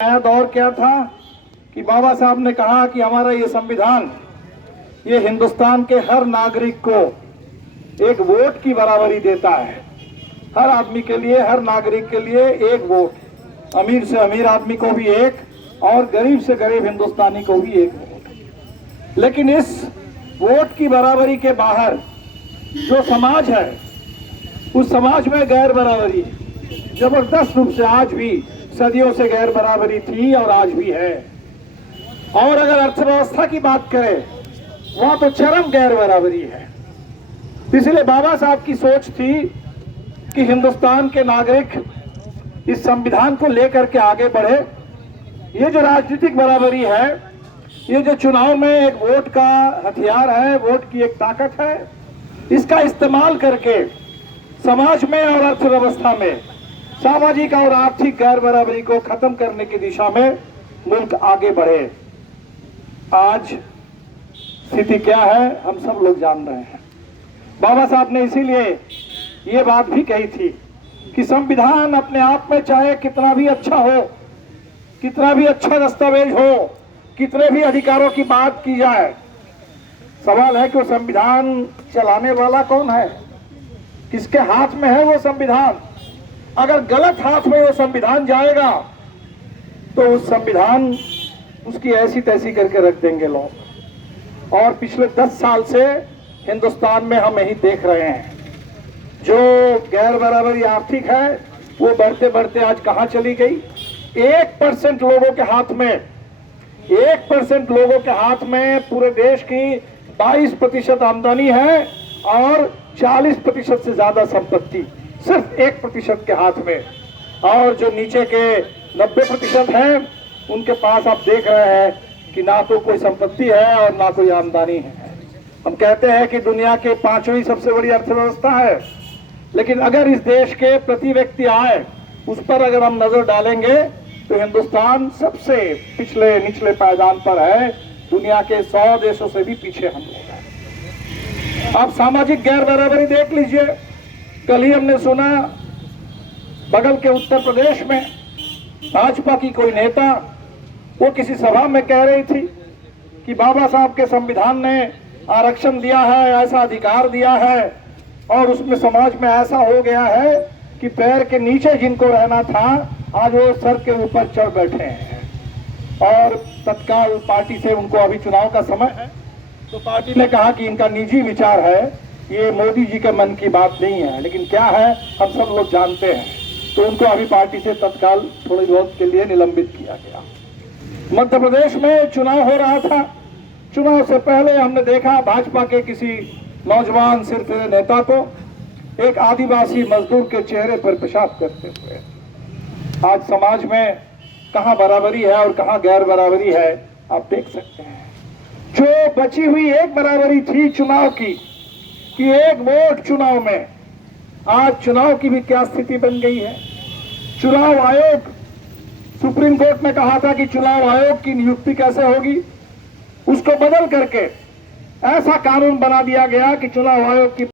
नया दौर क्या था कि बाबा साहब ने कहा कि हमारा ये संविधान ये हिंदुस्तान के हर नागरिक को एक वोट की बराबरी देता है। हर आदमी के लिए, हर नागरिक के लिए एक वोट, अमीर से अमीर आदमी को भी एक और गरीब से गरीब हिंदुस्तानी को भी एक वोट। लेकिन इस वोट की बराबरी के बाहर जो समाज है उस समाज में गैर बराबरी जबरदस्त रूप से आज भी, सदियों से गैर बराबरी थी और आज भी है। और अगर अर्थव्यवस्था की बात करें वहां तो चरम गैर बराबरी है। इसलिए बाबा साहब की सोच थी कि हिंदुस्तान के नागरिक इस संविधान को लेकर के आगे बढ़े। ये जो राजनीतिक बराबरी है, ये जो चुनाव में एक वोट का हथियार है, वोट की एक ताकत है, इसका इस्तेमाल करके समाज में और अर्थव्यवस्था में सामाजिक और आर्थिक गैर बराबरी को खत्म करने की दिशा में मुल्क आगे बढ़े। आज स्थिति क्या है हम सब लोग जान रहे हैं। बाबा साहब ने इसीलिए ये बात भी कही थी कि संविधान अपने आप में चाहे कितना भी अच्छा हो, कितना भी अच्छा दस्तावेज हो, कितने भी अधिकारों की बात की जाए, सवाल है कि वो संविधान चलाने वाला कौन है, किसके हाथ में है वो संविधान। अगर गलत हाथ में वो संविधान जाएगा तो उस संविधान उसकी ऐसी तैसी करके रख देंगे लोग। और पिछले 10 साल से हिंदुस्तान में हम यही देख रहे हैं, जो गैर बराबरी आर्थिक है वो बढ़ते बढ़ते आज कहां चली गई। 1% लोगों के हाथ में, 1% लोगों के हाथ में पूरे देश की 22% आमदनी है और 40% से ज्यादा संपत्ति सिर्फ 1% के हाथ में। और जो नीचे के 90% हैं उनके पास आप देख रहे हैं कि ना तो कोई संपत्ति है और ना कोई आमदनी है। हम कहते हैं कि दुनिया के 5वीं सबसे बड़ी अर्थव्यवस्था है, लेकिन अगर इस देश के प्रति व्यक्ति आय उस पर अगर हम नजर डालेंगे तो हिंदुस्तान सबसे पिछले निचले पायदान पर है। दुनिया के 100 देशों से भी पीछे हम लोग हैं। आप सामाजिक गैर बराबरी देख लीजिए। कल ही हमने सुना बगल के उत्तर प्रदेश में भाजपा की कोई नेता वो किसी सभा में कह रही थी कि बाबा साहब के संविधान ने आरक्षण दिया है, ऐसा अधिकार दिया है और उसमें समाज में ऐसा हो गया है कि पैर के नीचे जिनको रहना था आज वो सर के ऊपर चढ़ बैठे हैं। और तत्काल पार्टी से, उनको अभी चुनाव का समय है तो पार्टी ने कहा कि इनका निजी विचार है, ये मोदी जी के मन की बात नहीं है। लेकिन क्या है हम सब लोग जानते हैं। तो उनको अभी पार्टी से तत्काल थोड़ी बहुत के लिए निलंबित किया गया। मध्य प्रदेश में चुनाव हो रहा था। चुनाव से पहले हमने देखा भाजपा के किसी नौजवान सिरफिरे नेता को एक आदिवासी मजदूर के चेहरे पर पेशाब करते हुए। आज समाज में कहां बराबरी है और कहां गैर बराबरी है आप देख सकते हैं। जो बची हुई एक बराबरी थी चुनाव की, कि एक वोट चुनाव में, आज चुनाव की भी क्या स्थिति बन गई है। चुनाव आयोग, सुप्रीम कोर्ट ने कहा था कि चुनाव आयोग की नियुक्ति कैसे होगी, उसको बदल करके ऐसा कानून बना दिया गया कि चुनाव आयोग की